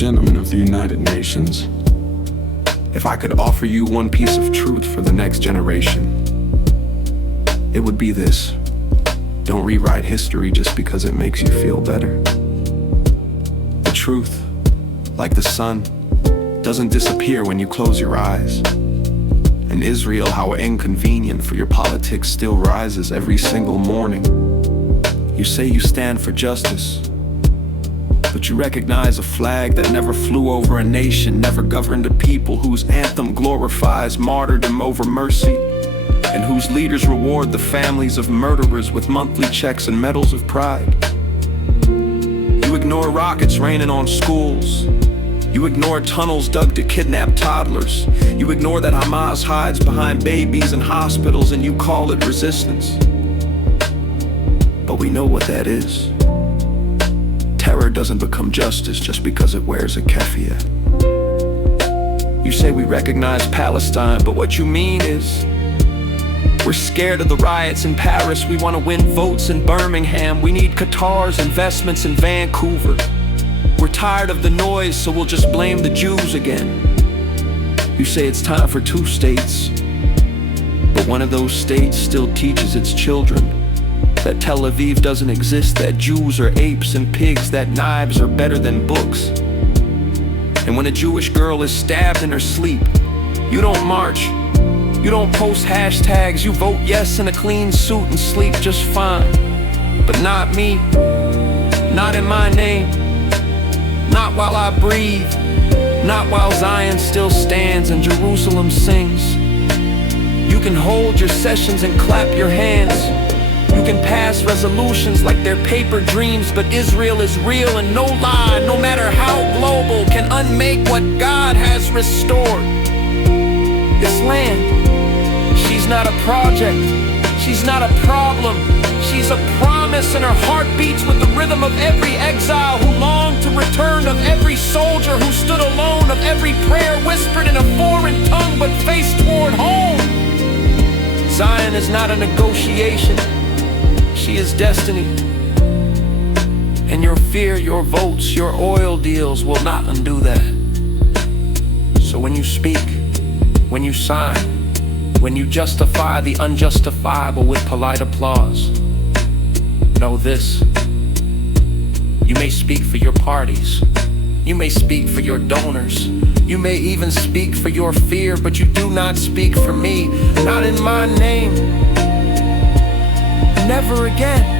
gentlemen of the United Nations, if I could offer you one piece of truth for the next generation, it would be this: don't rewrite history just because it makes you feel better. The truth, like the sun, doesn't disappear when you close your eyes. And Israel, how inconvenient for your politics, still rises every single morning. You say you stand for justice, but you recognize a flag that never flew over a nation, never governed a people, whose anthem glorifies martyrdom over mercy, and whose leaders reward the families of murderers with monthly checks and medals of pride. You ignore rockets raining on schools. You ignore tunnels dug to kidnap toddlers. You ignore that Hamas hides behind babies in hospitals, and you call it resistance. But we know what that is. Terror doesn't become justice just because it wears a keffiyeh. You say we recognize Palestine, but what you mean is we're scared of the riots in Paris. We want to win votes in Birmingham. We need Qatar's investments in Vancouver. We're tired of the noise, so we'll just blame the Jews again. You say it's time for 2 states, but one of those states still teaches its children that Tel Aviv doesn't exist, that Jews are apes and pigs, that knives are better than books. And when a Jewish girl is stabbed in her sleep, you don't march, you don't post hashtags, you vote yes in a clean suit and sleep just fine. But not me, not in my name, not while I breathe, not while Zion still stands and Jerusalem sings. You can hold your sessions and clap your hands. You can pass resolutions like they're paper dreams, but Israel is real, and no lie, no matter how global, can unmake what God has restored. This land, she's not a project, she's not a problem, she's a promise, and her heart beats with the rhythm of every exile who longed to return, of every soldier who stood alone, of every prayer whispered in a foreign tongue but faced toward home. Zion is not a negotiation, she is destiny. And your fear, your votes, your oil deals will not undo that. So when you speak, when you sign, when you justify the unjustifiable with polite applause, know this: you may speak for your parties, you may speak for your donors, you may even speak for your fear, but you do not speak for me, not in my name. Never again.